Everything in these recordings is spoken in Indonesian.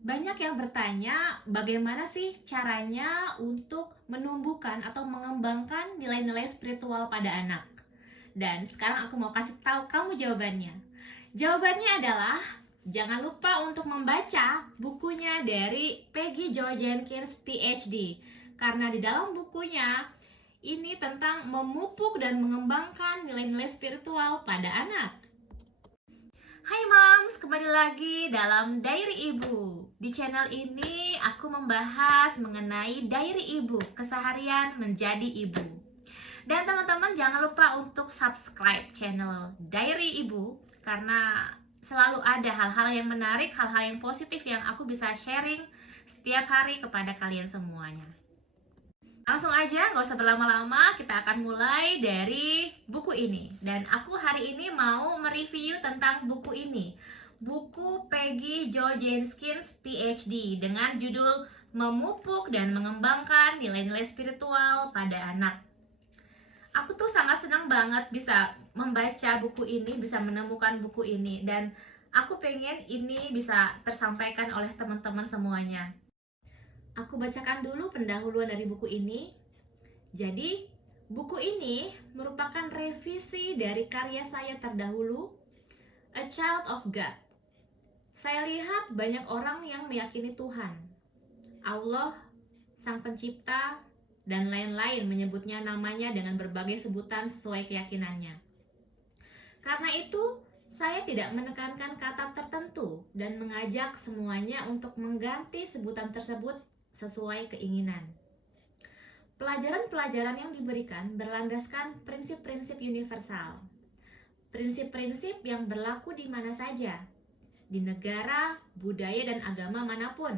Banyak yang bertanya bagaimana sih caranya untuk menumbuhkan atau mengembangkan nilai-nilai spiritual pada anak. Dan sekarang aku mau kasih tahu kamu jawabannya. Jawabannya adalah jangan lupa untuk membaca bukunya dari Peggy Jo Jenkins PhD. Karena di dalam bukunya ini tentang memupuk dan mengembangkan nilai-nilai spiritual pada anak. Hai Moms, kembali lagi dalam Diary Ibu. Di channel ini aku membahas mengenai Diary Ibu, keseharian menjadi ibu. Dan teman-teman jangan lupa untuk subscribe channel Diary Ibu karena selalu ada hal-hal yang menarik, hal-hal yang positif yang aku bisa sharing setiap hari kepada kalian semuanya. Langsung aja, gak usah berlama-lama, kita akan mulai dari buku ini. Dan aku hari ini mau mereview tentang buku ini. Buku Peggy Jo Jenkins PhD dengan judul Memupuk dan Mengembangkan Nilai-Nilai Spiritual pada Anak. Aku tuh sangat senang banget bisa membaca buku ini, bisa menemukan buku ini. Dan aku pengen ini bisa tersampaikan oleh teman-teman semuanya. Aku bacakan dulu pendahuluan dari buku ini. Jadi, buku ini merupakan revisi dari karya saya terdahulu, A Child of God. Saya lihat banyak orang yang meyakini Tuhan, Allah, Sang Pencipta, dan lain-lain menyebutnya namanya dengan berbagai sebutan sesuai keyakinannya. Karena itu, saya tidak menekankan kata tertentu dan mengajak semuanya untuk mengganti sebutan tersebut sesuai keinginan. Pelajaran-pelajaran yang diberikan berlandaskan prinsip-prinsip universal. Prinsip-prinsip yang berlaku di mana saja, di negara, budaya, dan agama manapun.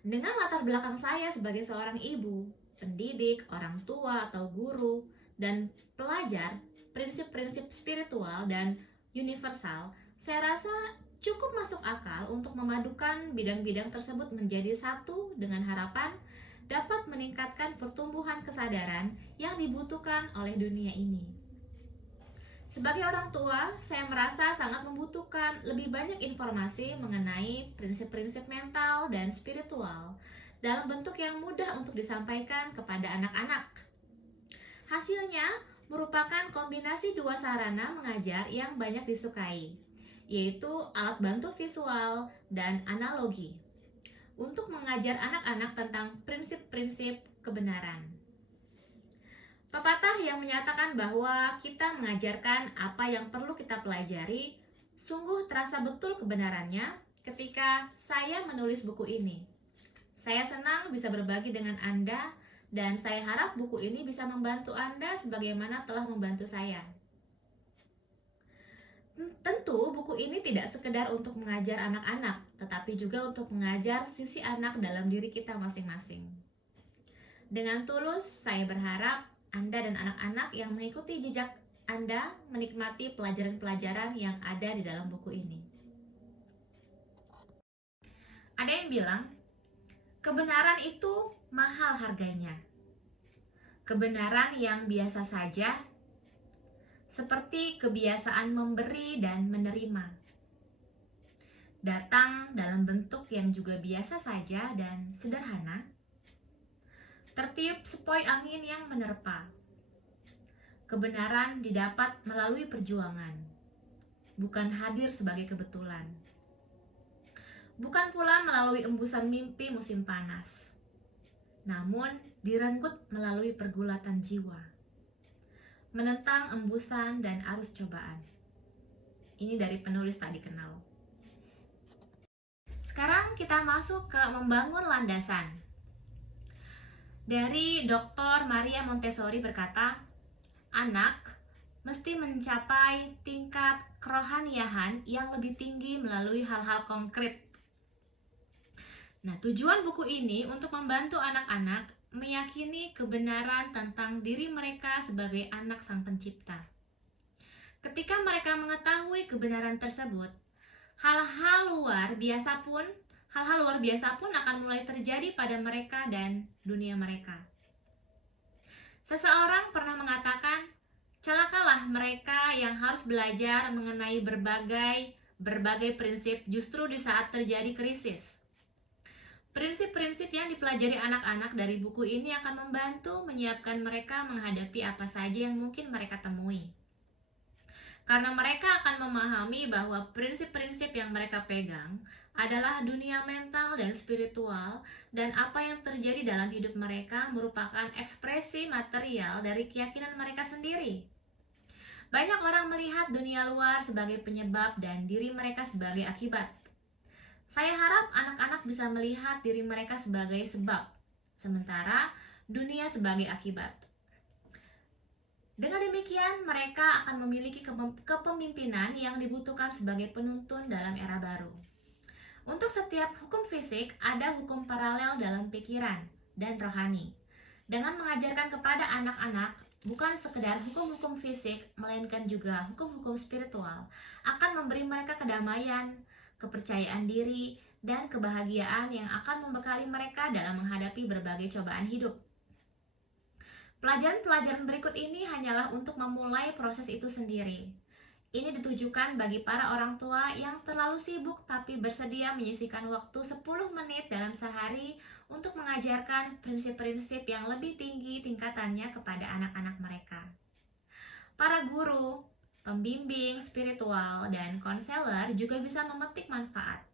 Dengan latar belakang saya sebagai seorang ibu, pendidik, orang tua, atau guru, dan pelajar, prinsip-prinsip spiritual dan universal, saya rasa cukup masuk akal untuk memadukan bidang-bidang tersebut menjadi satu dengan harapan dapat meningkatkan pertumbuhan kesadaran yang dibutuhkan oleh dunia ini. Sebagai orang tua, saya merasa sangat membutuhkan lebih banyak informasi mengenai prinsip-prinsip mental dan spiritual dalam bentuk yang mudah untuk disampaikan kepada anak-anak. Hasilnya merupakan kombinasi dua sarana mengajar yang banyak disukai, yaitu alat bantu visual dan analogi, untuk mengajar anak-anak tentang prinsip-prinsip kebenaran. Pepatah yang menyatakan bahwa kita mengajarkan apa yang perlu kita pelajari sungguh terasa betul kebenarannya ketika saya menulis buku ini. Saya senang bisa berbagi dengan Anda dan saya harap buku ini bisa membantu Anda sebagaimana telah membantu saya. Tentu buku ini tidak sekedar untuk mengajar anak-anak, tetapi juga untuk mengajar sisi anak dalam diri kita masing-masing. Dengan tulus, saya berharap Anda dan anak-anak yang mengikuti jejak Anda menikmati pelajaran-pelajaran yang ada di dalam buku ini. Ada yang bilang, kebenaran itu mahal harganya. Kebenaran yang biasa saja, seperti kebiasaan memberi dan menerima, datang dalam bentuk yang juga biasa saja dan sederhana, tertiup sepoi angin yang menerpa. Kebenaran didapat melalui perjuangan, bukan hadir sebagai kebetulan. Bukan pula melalui embusan mimpi musim panas, namun direnggut melalui pergulatan jiwa, menentang embusan dan arus cobaan. Ini dari penulis tak dikenal. Sekarang kita masuk ke membangun landasan. Dari Dr. Maria Montessori berkata, anak mesti mencapai tingkat kerohaniahan yang lebih tinggi melalui hal-hal konkret. Nah, tujuan buku ini untuk membantu anak-anak meyakini kebenaran tentang diri mereka sebagai anak Sang Pencipta. Ketika mereka mengetahui kebenaran tersebut, hal-hal luar biasa pun akan mulai terjadi pada mereka dan dunia mereka. Seseorang pernah mengatakan, celakalah mereka yang harus belajar mengenai berbagai berbagai prinsip justru di saat terjadi krisis. Prinsip-prinsip yang dipelajari anak-anak dari buku ini akan membantu menyiapkan mereka menghadapi apa saja yang mungkin mereka temui. Karena mereka akan memahami bahwa prinsip-prinsip yang mereka pegang adalah dunia mental dan spiritual, dan apa yang terjadi dalam hidup mereka merupakan ekspresi material dari keyakinan mereka sendiri. Banyak orang melihat dunia luar sebagai penyebab dan diri mereka sebagai akibat. Saya harap anak-anak bisa melihat diri mereka sebagai sebab, sementara dunia sebagai akibat. Dengan demikian, mereka akan memiliki kepemimpinan yang dibutuhkan sebagai penuntun dalam era baru. Untuk setiap hukum fisik, ada hukum paralel dalam pikiran dan rohani. Dengan mengajarkan kepada anak-anak bukan sekedar hukum-hukum fisik, melainkan juga hukum-hukum spiritual, akan memberi mereka kedamaian, kepercayaan diri, dan kebahagiaan yang akan membekali mereka dalam menghadapi berbagai cobaan hidup. Pelajaran-pelajaran berikut ini hanyalah untuk memulai proses itu sendiri. Ini ditujukan bagi para orang tua yang terlalu sibuk tapi bersedia menyisihkan waktu 10 menit dalam sehari untuk mengajarkan prinsip-prinsip yang lebih tinggi tingkatannya kepada anak-anak mereka. Para guru, pembimbing spiritual, dan konselor juga bisa memetik manfaat.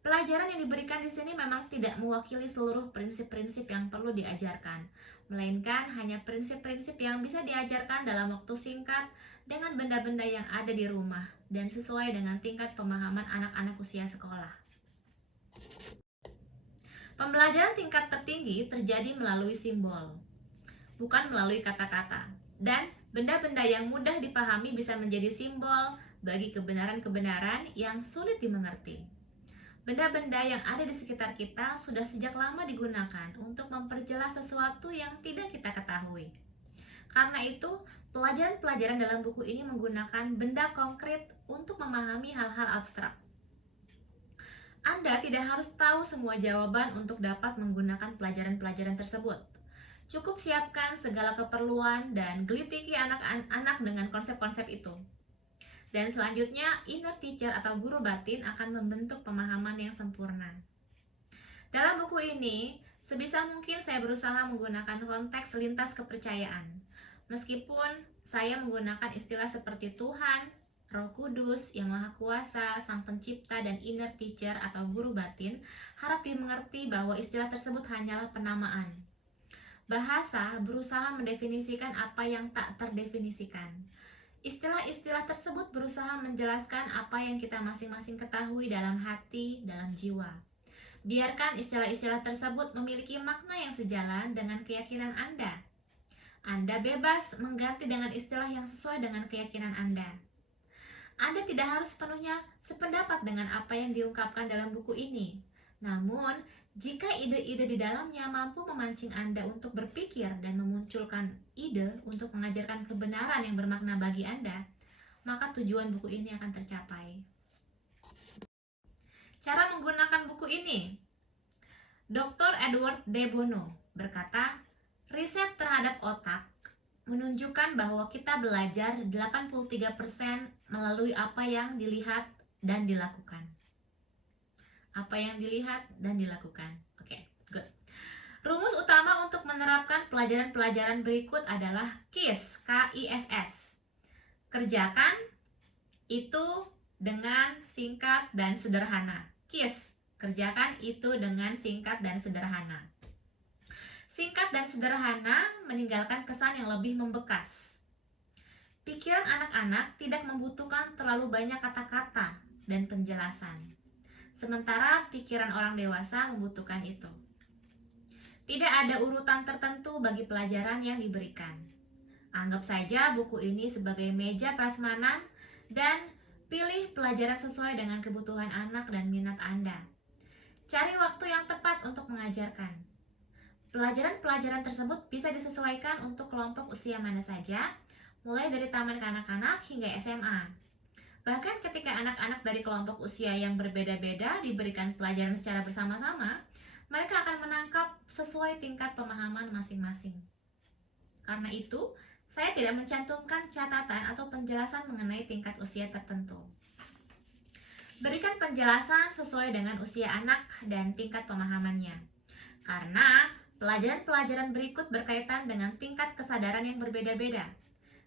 Pelajaran yang diberikan di sini memang tidak mewakili seluruh prinsip-prinsip yang perlu diajarkan, melainkan hanya prinsip-prinsip yang bisa diajarkan dalam waktu singkat dengan benda-benda yang ada di rumah dan sesuai dengan tingkat pemahaman anak-anak usia sekolah. Pembelajaran tingkat tertinggi terjadi melalui simbol, bukan melalui kata-kata, dan benda-benda yang mudah dipahami bisa menjadi simbol bagi kebenaran-kebenaran yang sulit dimengerti. Benda-benda yang ada di sekitar kita sudah sejak lama digunakan untuk memperjelas sesuatu yang tidak kita ketahui. Karena itu, pelajaran-pelajaran dalam buku ini menggunakan benda konkret untuk memahami hal-hal abstrak. Anda tidak harus tahu semua jawaban untuk dapat menggunakan pelajaran-pelajaran tersebut. Cukup siapkan segala keperluan dan gelitiki anak-anak dengan konsep-konsep itu. Dan selanjutnya, inner teacher atau guru batin akan membentuk pemahaman yang sempurna. Dalam buku ini, sebisa mungkin saya berusaha menggunakan konteks lintas kepercayaan. Meskipun saya menggunakan istilah seperti Tuhan, Roh Kudus, Yang Maha Kuasa, Sang Pencipta, dan inner teacher atau guru batin, harap dimengerti bahwa istilah tersebut hanyalah penamaan. Bahasa berusaha mendefinisikan apa yang tak terdefinisikan. Istilah-istilah tersebut berusaha menjelaskan apa yang kita masing-masing ketahui dalam hati, dalam jiwa. Biarkan istilah-istilah tersebut memiliki makna yang sejalan dengan keyakinan Anda. Anda bebas mengganti dengan istilah yang sesuai dengan keyakinan Anda. Anda tidak harus sepenuhnya sependapat dengan apa yang diungkapkan dalam buku ini. Namun, jika ide-ide di dalamnya mampu memancing Anda untuk berpikir dan memunculkan ide untuk mengajarkan kebenaran yang bermakna bagi Anda, maka tujuan buku ini akan tercapai. Cara menggunakan buku ini. Dr. Edward de Bono berkata, riset terhadap otak menunjukkan bahwa kita belajar 83% melalui apa yang dilihat dan dilakukan. Apa yang dilihat dan dilakukan. Oke, good. Rumus utama untuk menerapkan pelajaran-pelajaran berikut adalah KISS, K-I-S-S. Kerjakan itu dengan singkat dan sederhana. KISS, kerjakan itu dengan singkat dan sederhana. Singkat dan sederhana meninggalkan kesan yang lebih membekas. Pikiran anak-anak tidak membutuhkan terlalu banyak kata-kata dan penjelasan. Sementara pikiran orang dewasa membutuhkan itu. Tidak ada urutan tertentu bagi pelajaran yang diberikan. Anggap saja buku ini sebagai meja prasmanan dan pilih pelajaran sesuai dengan kebutuhan anak dan minat Anda. Cari waktu yang tepat untuk mengajarkan. Pelajaran-pelajaran tersebut bisa disesuaikan untuk kelompok usia mana saja, mulai dari taman kanak-kanak hingga SMA. Bahkan ketika anak-anak dari kelompok usia yang berbeda-beda diberikan pelajaran secara bersama-sama, mereka akan menangkap sesuai tingkat pemahaman masing-masing. Karena itu, saya tidak mencantumkan catatan atau penjelasan mengenai tingkat usia tertentu. Berikan penjelasan sesuai dengan usia anak dan tingkat pemahamannya. Karena pelajaran-pelajaran berikut berkaitan dengan tingkat kesadaran yang berbeda-beda.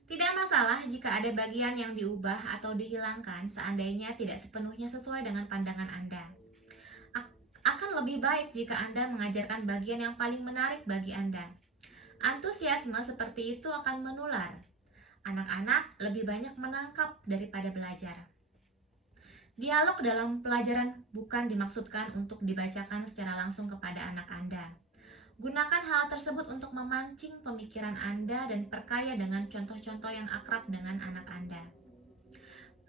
Tidak masalah jika ada bagian yang diubah atau dihilangkan seandainya tidak sepenuhnya sesuai dengan pandangan Anda. Akan lebih baik jika Anda mengajarkan bagian yang paling menarik bagi Anda. Antusiasme seperti itu akan menular. Anak-anak lebih banyak menangkap daripada belajar. Dialog dalam pelajaran bukan dimaksudkan untuk dibacakan secara langsung kepada anak Anda. Gunakan hal tersebut untuk memancing pemikiran Anda dan perkaya dengan contoh-contoh yang akrab dengan anak Anda.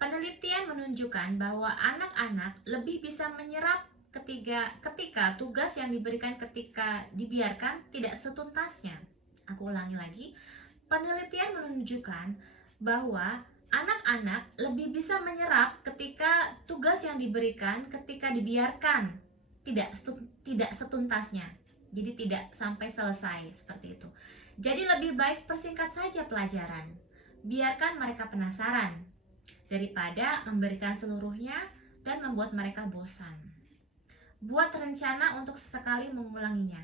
Penelitian menunjukkan bahwa anak-anak lebih bisa menyerap ketika tugas yang diberikan ketika dibiarkan tidak setuntasnya. Aku ulangi lagi. Penelitian menunjukkan bahwa anak-anak lebih bisa menyerap ketika tugas yang diberikan ketika dibiarkan tidak setuntasnya. Jadi tidak sampai selesai seperti itu. Jadi lebih baik persingkat saja pelajaran. Biarkan mereka penasaran daripada memberikan seluruhnya dan membuat mereka bosan. Buat rencana untuk sesekali mengulanginya.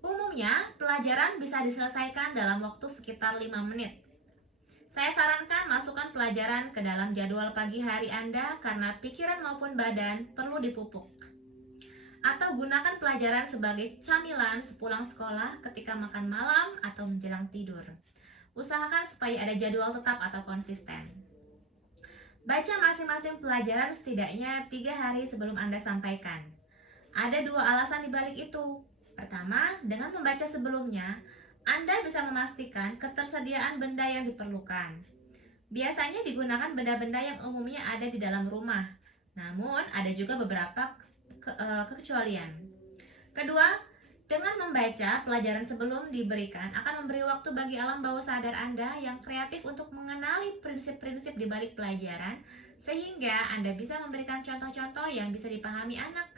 Umumnya, pelajaran bisa diselesaikan dalam waktu sekitar 5 menit. Saya sarankan masukkan pelajaran ke dalam jadwal pagi hari Anda karena pikiran maupun badan perlu dipupuk. Atau gunakan pelajaran sebagai camilan sepulang sekolah ketika makan malam atau menjelang tidur. Usahakan supaya ada jadwal tetap atau konsisten. Baca masing-masing pelajaran setidaknya 3 hari sebelum Anda sampaikan. Ada 2 alasan dibalik itu. Pertama, dengan membaca sebelumnya, Anda bisa memastikan ketersediaan benda yang diperlukan. Biasanya digunakan benda-benda yang umumnya ada di dalam rumah, namun ada juga beberapa kekecualian. Kedua, dengan membaca pelajaran sebelum diberikan akan memberi waktu bagi alam bawah sadar Anda yang kreatif untuk mengenali prinsip-prinsip di balik pelajaran, sehingga Anda bisa memberikan contoh-contoh yang bisa dipahami anak.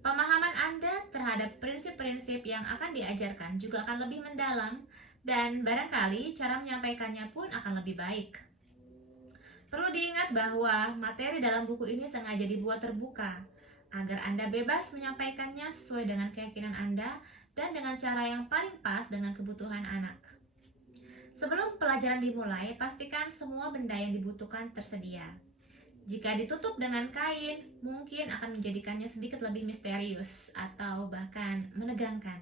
Pemahaman Anda terhadap prinsip-prinsip yang akan diajarkan juga akan lebih mendalam dan barangkali cara menyampaikannya pun akan lebih baik. Perlu diingat bahwa materi dalam buku ini sengaja dibuat terbuka agar Anda bebas menyampaikannya sesuai dengan keyakinan Anda dan dengan cara yang paling pas dengan kebutuhan anak. Sebelum pelajaran dimulai, pastikan semua benda yang dibutuhkan tersedia. Jika ditutup dengan kain, mungkin akan menjadikannya sedikit lebih misterius atau bahkan menegangkan.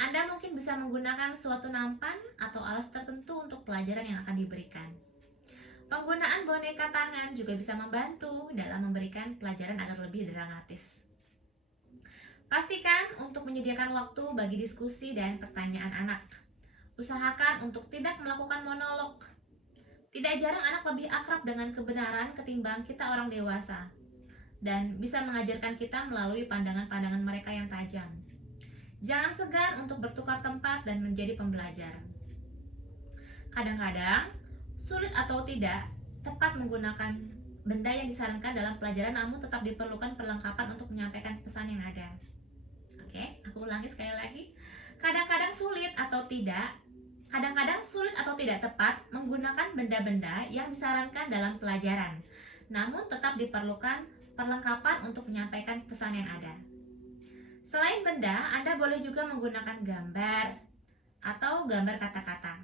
Anda mungkin bisa menggunakan suatu nampan atau alas tertentu untuk pelajaran yang akan diberikan. Penggunaan boneka tangan juga bisa membantu dalam memberikan pelajaran agar lebih dramatis. Pastikan untuk menyediakan waktu bagi diskusi dan pertanyaan anak. Usahakan untuk tidak melakukan monolog. Tidak jarang anak lebih akrab dengan kebenaran ketimbang kita orang dewasa dan bisa mengajarkan kita melalui pandangan-pandangan mereka yang tajam. Jangan segan untuk bertukar tempat dan menjadi pembelajar. Kadang-kadang, sulit atau tidak, tepat menggunakan benda yang disarankan dalam pelajaran namun tetap diperlukan perlengkapan untuk menyampaikan pesan yang ada. Oke, aku ulangi sekali lagi. Kadang-kadang sulit atau tidak tepat menggunakan benda-benda yang disarankan dalam pelajaran, namun tetap diperlukan perlengkapan untuk menyampaikan pesan yang ada. Selain benda, Anda boleh juga menggunakan gambar atau gambar kata-kata.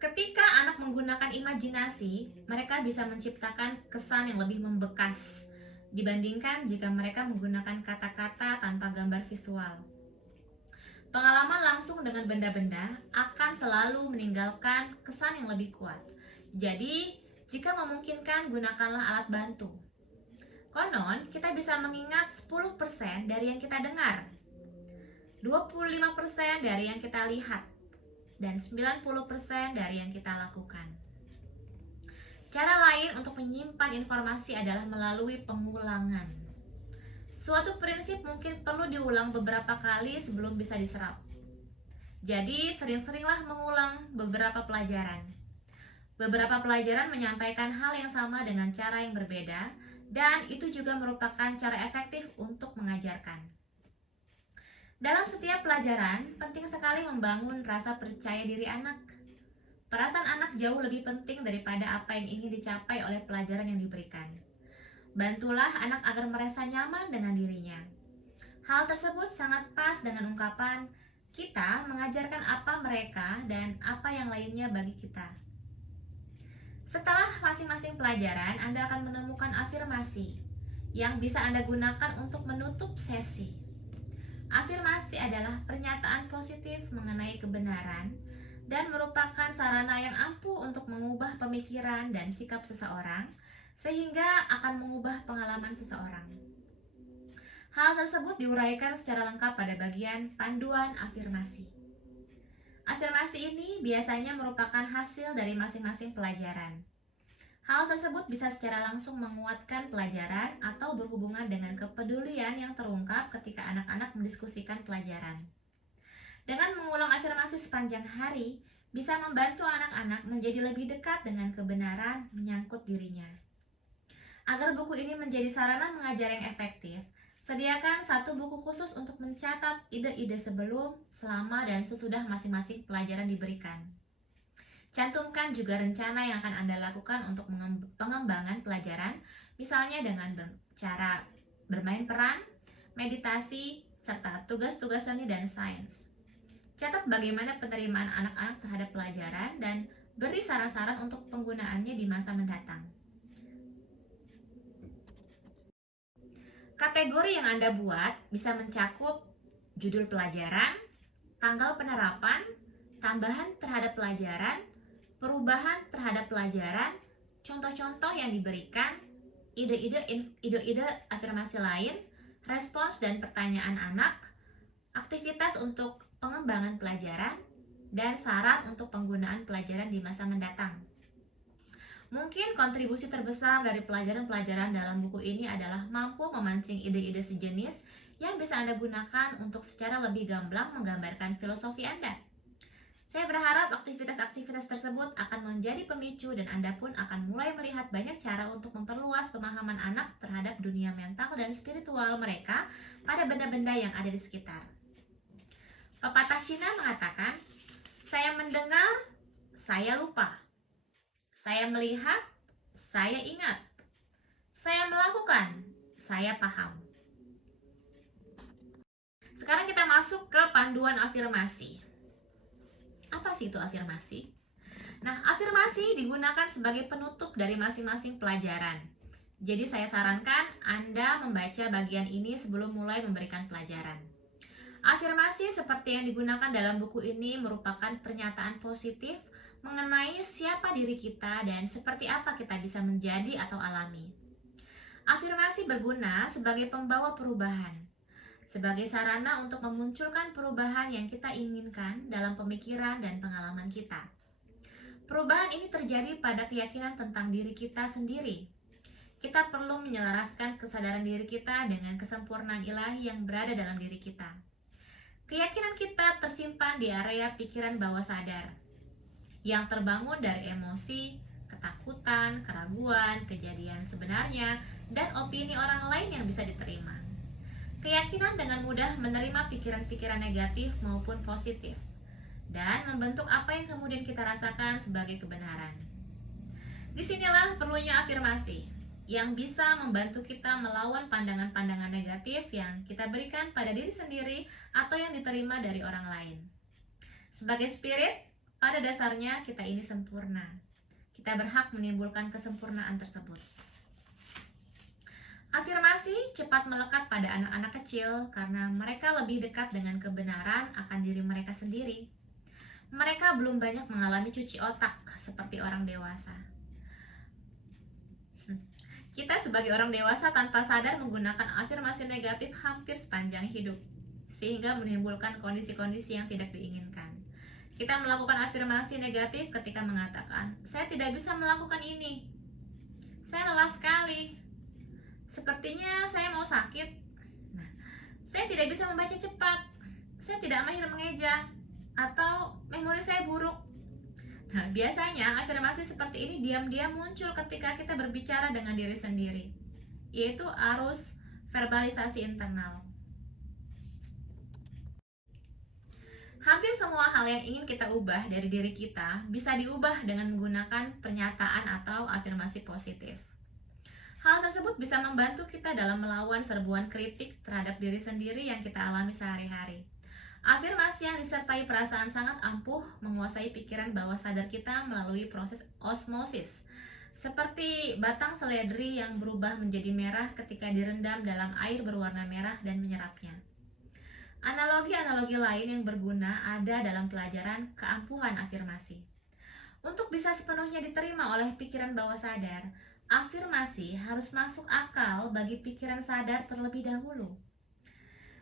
Ketika anak menggunakan imajinasi, mereka bisa menciptakan kesan yang lebih membekas dibandingkan jika mereka menggunakan kata-kata tanpa gambar visual. Pengalaman langsung dengan benda-benda akan selalu meninggalkan kesan yang lebih kuat. Jadi, jika memungkinkan, gunakanlah alat bantu. Konon, kita bisa mengingat 10% dari yang kita dengar, 25% dari yang kita lihat, dan 90% dari yang kita lakukan. Cara lain untuk menyimpan informasi adalah melalui pengulangan. Suatu prinsip mungkin perlu diulang beberapa kali sebelum bisa diserap. Jadi, sering-seringlah mengulang beberapa pelajaran. Beberapa pelajaran menyampaikan hal yang sama dengan cara yang berbeda, dan itu juga merupakan cara efektif untuk mengajarkan. Dalam setiap pelajaran, penting sekali membangun rasa percaya diri anak. Perasaan anak jauh lebih penting daripada apa yang ingin dicapai oleh pelajaran yang diberikan. Bantulah anak agar merasa nyaman dengan dirinya. Hal tersebut sangat pas dengan ungkapan, kita mengajarkan apa mereka dan apa yang lainnya bagi kita. Setelah masing-masing pelajaran, Anda akan menemukan afirmasi yang bisa Anda gunakan untuk menutup sesi. Afirmasi adalah pernyataan positif mengenai kebenaran dan merupakan sarana yang ampuh untuk mengubah pemikiran dan sikap seseorang, sehingga akan mengubah pengalaman seseorang. Hal tersebut diuraikan secara lengkap pada bagian panduan afirmasi. Afirmasi ini biasanya merupakan hasil dari masing-masing pelajaran. Hal tersebut bisa secara langsung menguatkan pelajaran atau berhubungan dengan kepedulian yang terungkap ketika anak-anak mendiskusikan pelajaran. Dengan mengulang afirmasi sepanjang hari, bisa membantu anak-anak menjadi lebih dekat dengan kebenaran menyangkut dirinya. Agar buku ini menjadi sarana mengajar yang efektif, sediakan satu buku khusus untuk mencatat ide-ide sebelum, selama, dan sesudah masing-masing pelajaran diberikan. Cantumkan juga rencana yang akan Anda lakukan untuk pengembangan pelajaran, misalnya dengan cara bermain peran, meditasi, serta tugas-tugas seni dan sains. Catat bagaimana penerimaan anak-anak terhadap pelajaran dan beri saran-saran untuk penggunaannya di masa mendatang. Kategori yang Anda buat bisa mencakup judul pelajaran, tanggal penerapan, tambahan terhadap pelajaran, perubahan terhadap pelajaran, contoh-contoh yang diberikan, ide-ide afirmasi lain, respons dan pertanyaan anak, aktivitas untuk pengembangan pelajaran, dan saran untuk penggunaan pelajaran di masa mendatang. Mungkin kontribusi terbesar dari pelajaran-pelajaran dalam buku ini adalah mampu memancing ide-ide sejenis yang bisa Anda gunakan untuk secara lebih gamblang menggambarkan filosofi Anda. Saya berharap aktivitas-aktivitas tersebut akan menjadi pemicu dan Anda pun akan mulai melihat banyak cara untuk memperluas pemahaman anak terhadap dunia mental dan spiritual mereka pada benda-benda yang ada di sekitar. Pepatah Cina mengatakan, saya mendengar, saya lupa. Saya melihat, saya ingat. Saya melakukan, saya paham. Sekarang kita masuk ke panduan afirmasi. Apa sih itu afirmasi? Nah, afirmasi digunakan sebagai penutup dari masing-masing pelajaran. Jadi saya sarankan Anda membaca bagian ini sebelum mulai memberikan pelajaran. Afirmasi seperti yang digunakan dalam buku ini merupakan pernyataan positif mengenai siapa diri kita dan seperti apa kita bisa menjadi atau alami. Afirmasi berguna sebagai pembawa perubahan, sebagai sarana untuk memunculkan perubahan yang kita inginkan dalam pemikiran dan pengalaman kita. Perubahan ini terjadi pada keyakinan tentang diri kita sendiri. Kita perlu menyelaraskan kesadaran diri kita dengan kesempurnaan ilahi yang berada dalam diri kita. Keyakinan kita tersimpan di area pikiran bawah sadar, yang terbangun dari emosi, ketakutan, keraguan, kejadian sebenarnya, dan opini orang lain yang bisa diterima. Keyakinan dengan mudah menerima pikiran-pikiran negatif maupun positif, dan membentuk apa yang kemudian kita rasakan sebagai kebenaran. Disinilah perlunya afirmasi, yang bisa membantu kita melawan pandangan-pandangan negatif yang kita berikan pada diri sendiri atau yang diterima dari orang lain. Sebagai spirit, pada dasarnya kita ini sempurna. Kita berhak menimbulkan kesempurnaan tersebut. Afirmasi cepat melekat pada anak-anak kecil karena mereka lebih dekat dengan kebenaran akan diri mereka sendiri. Mereka belum banyak mengalami cuci otak seperti orang dewasa. Kita sebagai orang dewasa tanpa sadar menggunakan afirmasi negatif hampir sepanjang hidup, sehingga menimbulkan kondisi-kondisi yang tidak diinginkan. Kita melakukan afirmasi negatif ketika mengatakan, saya tidak bisa melakukan ini, saya lelah sekali, sepertinya saya mau sakit, saya tidak bisa membaca cepat, saya tidak mahir mengeja, atau memori saya buruk. Nah, biasanya afirmasi seperti ini diam-diam muncul ketika kita berbicara dengan diri sendiri, yaitu arus verbalisasi internal. Hampir semua hal yang ingin kita ubah dari diri kita bisa diubah dengan menggunakan pernyataan atau afirmasi positif. Hal tersebut bisa membantu kita dalam melawan serbuan kritik terhadap diri sendiri yang kita alami sehari-hari. Afirmasi yang disertai perasaan sangat ampuh menguasai pikiran bawah sadar kita melalui proses osmosis. Seperti batang seledri yang berubah menjadi merah ketika direndam dalam air berwarna merah dan menyerapnya. Analogi-analogi lain yang berguna ada dalam pelajaran keampuhan afirmasi. Untuk bisa sepenuhnya diterima oleh pikiran bawah sadar, afirmasi harus masuk akal bagi pikiran sadar terlebih dahulu.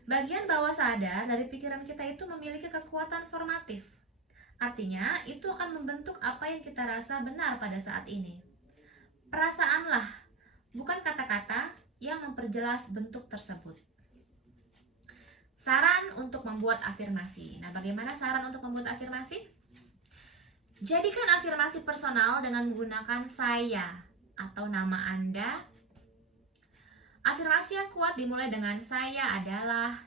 Bagian bawah sadar dari pikiran kita itu memiliki kekuatan formatif. Artinya, itu akan membentuk apa yang kita rasa benar pada saat ini. Perasaanlah, bukan kata-kata, yang memperjelas bentuk tersebut. Saran untuk membuat afirmasi. Nah, bagaimana saran untuk membuat afirmasi? Jadikan afirmasi personal dengan menggunakan saya atau nama Anda. Afirmasi yang kuat dimulai dengan saya adalah.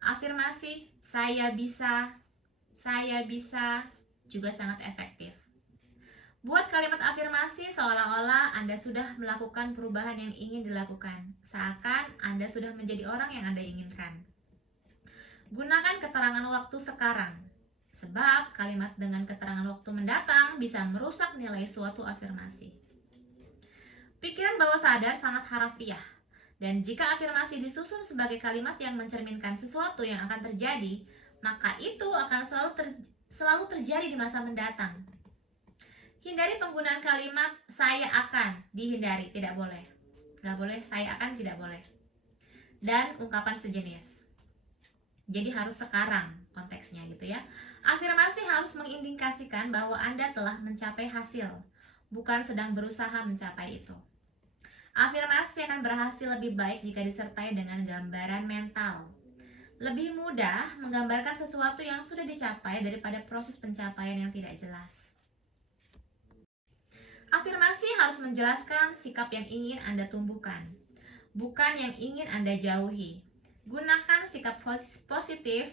Afirmasi saya bisa juga sangat efektif. Buat kalimat afirmasi seolah-olah Anda sudah melakukan perubahan yang ingin dilakukan, seakan Anda sudah menjadi orang yang Anda inginkan. Gunakan keterangan waktu sekarang, sebab kalimat dengan keterangan waktu mendatang bisa merusak nilai suatu afirmasi. Pikiran bawah sadar sangat harafiah, dan jika afirmasi disusun sebagai kalimat yang mencerminkan sesuatu yang akan terjadi, maka itu akan selalu terjadi di masa mendatang. Hindari penggunaan kalimat saya akan, dihindari, tidak boleh. Gak boleh, saya akan, tidak boleh. Dan ungkapan sejenis. Jadi harus sekarang konteksnya gitu ya. Afirmasi harus mengindikasikan bahwa Anda telah mencapai hasil, bukan sedang berusaha mencapai itu. Afirmasi akan berhasil lebih baik jika disertai dengan gambaran mental. Lebih mudah menggambarkan sesuatu yang sudah dicapai daripada proses pencapaian yang tidak jelas. Afirmasi harus menjelaskan sikap yang ingin Anda tumbuhkan, bukan yang ingin Anda jauhi. Gunakan sikap positif,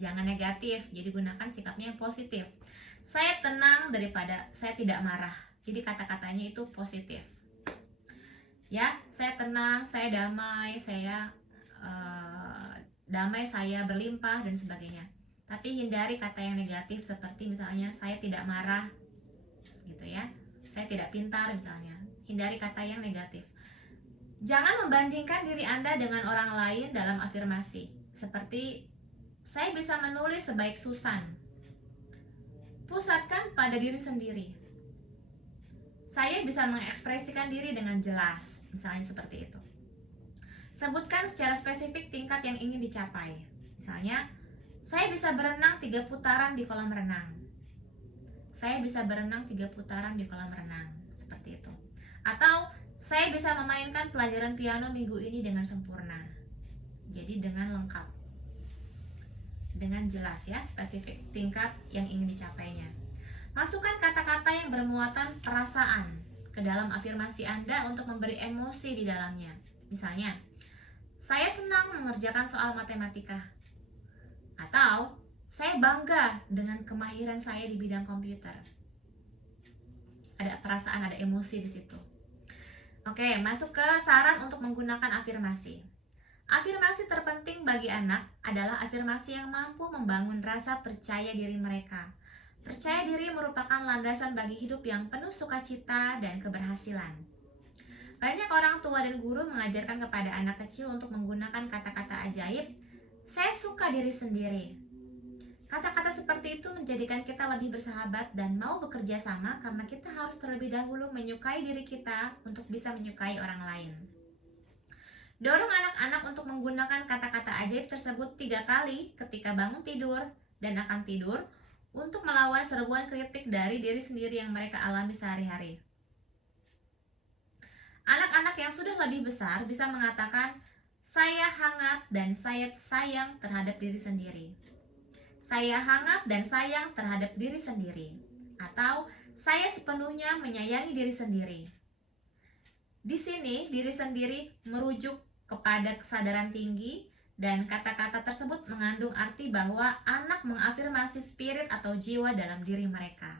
jangan negatif. Jadi gunakan sikapnya yang positif. Saya tenang daripada saya tidak marah. Jadi kata-katanya itu positif. Ya, saya tenang, saya damai, saya berlimpah dan sebagainya. Tapi hindari kata yang negatif seperti misalnya saya tidak marah, gitu ya. Saya tidak pintar misalnya. Hindari kata yang negatif. Jangan membandingkan diri Anda dengan orang lain dalam afirmasi. Seperti saya bisa menulis sebaik Susan. Pusatkan pada diri sendiri. Saya bisa mengekspresikan diri dengan jelas, misalnya seperti itu. Sebutkan secara spesifik tingkat yang ingin dicapai. Misalnya, saya bisa berenang 3 putaran di kolam renang. Saya bisa berenang 3 putaran di kolam renang, seperti itu. Atau saya bisa memainkan pelajaran piano minggu ini dengan sempurna. Jadi dengan lengkap, dengan jelas ya, spesifik tingkat yang ingin dicapainya. Masukkan kata-kata yang bermuatan perasaan ke dalam afirmasi Anda untuk memberi emosi di dalamnya. Misalnya, saya senang mengerjakan soal matematika. Atau saya bangga dengan kemahiran saya di bidang komputer. Ada perasaan, ada emosi di situ. Oke, masuk ke saran untuk menggunakan afirmasi. Afirmasi terpenting bagi anak adalah afirmasi yang mampu membangun rasa percaya diri mereka. Percaya diri merupakan landasan bagi hidup yang penuh sukacita dan keberhasilan. Banyak orang tua dan guru mengajarkan kepada anak kecil untuk menggunakan kata-kata ajaib, saya suka diri sendiri. Kata-kata seperti itu menjadikan kita lebih bersahabat dan mau bekerja sama karena kita harus terlebih dahulu menyukai diri kita untuk bisa menyukai orang lain. Dorong anak-anak untuk menggunakan kata-kata ajaib tersebut 3 kali ketika bangun tidur dan akan tidur untuk melawan serbuan kritik dari diri sendiri yang mereka alami sehari-hari. Anak-anak yang sudah lebih besar bisa mengatakan, saya hangat dan saya sayang terhadap diri sendiri. Saya hangat dan sayang terhadap diri sendiri. Atau saya sepenuhnya menyayangi diri sendiri. Di sini diri sendiri merujuk kepada kesadaran tinggi, dan kata-kata tersebut mengandung arti bahwa anak mengafirmasi spirit atau jiwa dalam diri mereka.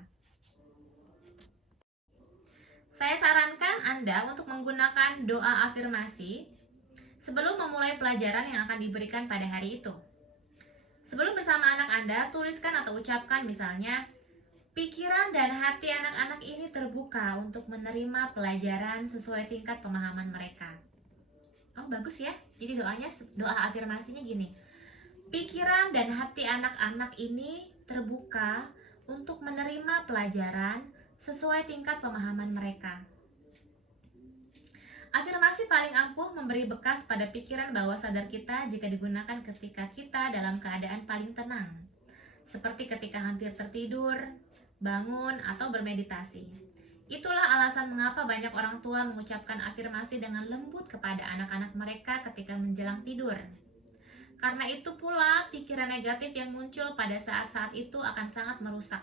Saya sarankan Anda untuk menggunakan doa afirmasi sebelum memulai pelajaran yang akan diberikan pada hari itu. Sebelum bersama anak Anda, tuliskan atau ucapkan misalnya, pikiran dan hati anak-anak ini terbuka untuk menerima pelajaran sesuai tingkat pemahaman mereka. Oh, bagus ya. Jadi doa afirmasinya gini. Pikiran dan hati anak-anak ini terbuka untuk menerima pelajaran sesuai tingkat pemahaman mereka. Afirmasi paling ampuh memberi bekas pada pikiran bawah sadar kita jika digunakan ketika kita dalam keadaan paling tenang, seperti ketika hampir tertidur, bangun, atau bermeditasi. Itulah alasan mengapa banyak orang tua mengucapkan afirmasi dengan lembut kepada anak-anak mereka ketika menjelang tidur. Karena itu pula, pikiran negatif yang muncul pada saat-saat itu akan sangat merusak.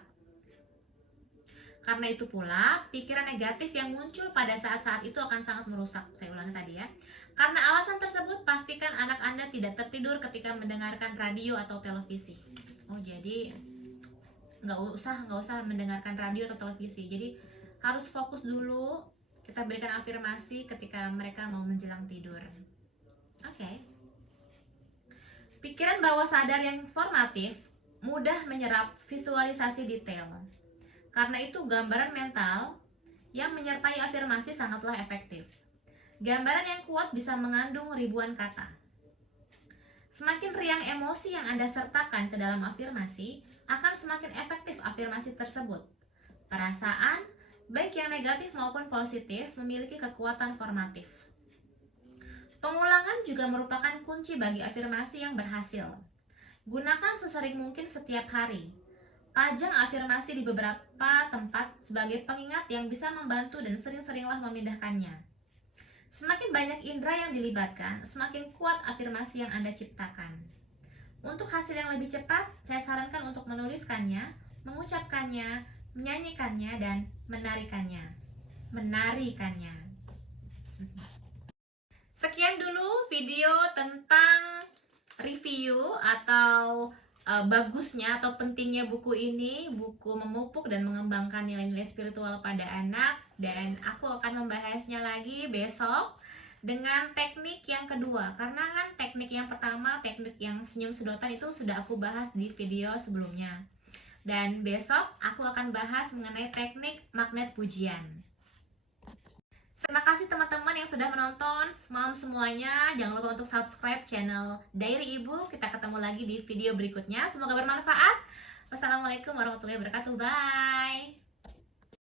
Karena itu pula, pikiran negatif yang muncul pada saat-saat itu akan sangat merusak. Saya ulangi tadi ya. Karena alasan tersebut, pastikan anak Anda tidak tertidur ketika mendengarkan radio atau televisi. Oh, jadi nggak usah mendengarkan radio atau televisi. Jadi harus fokus dulu. Kita berikan afirmasi ketika mereka mau menjelang tidur. Oke. Pikiran bawah sadar yang informatif mudah menyerap visualisasi detail. Karena itu gambaran mental yang menyertai afirmasi sangatlah efektif. Gambaran yang kuat bisa mengandung ribuan kata. Semakin riang emosi yang Anda sertakan ke dalam afirmasi, akan semakin efektif afirmasi tersebut. Perasaan, baik yang negatif maupun positif, memiliki kekuatan formatif. Pengulangan juga merupakan kunci bagi afirmasi yang berhasil. Gunakan sesering mungkin setiap hari. Pajang afirmasi di beberapa tempat sebagai pengingat yang bisa membantu dan sering-seringlah memindahkannya. Semakin banyak indera yang dilibatkan, semakin kuat afirmasi yang Anda ciptakan. Untuk hasil yang lebih cepat, saya sarankan untuk menuliskannya, mengucapkannya, menyanyikannya, dan menarikannya. Sekian dulu video tentang review atau bagusnya atau pentingnya buku ini, buku memupuk dan mengembangkan nilai-nilai spiritual pada anak. Dan aku akan membahasnya lagi besok dengan teknik yang kedua, karena kan teknik yang pertama, teknik yang senyum sedotan itu sudah aku bahas di video sebelumnya. Dan besok aku akan bahas mengenai teknik magnet pujian. Terima kasih teman-teman yang sudah menonton. Malam semuanya, jangan lupa untuk subscribe channel Diary Ibu. Kita ketemu lagi di video berikutnya. Semoga bermanfaat. Wassalamualaikum warahmatullahi wabarakatuh. Bye.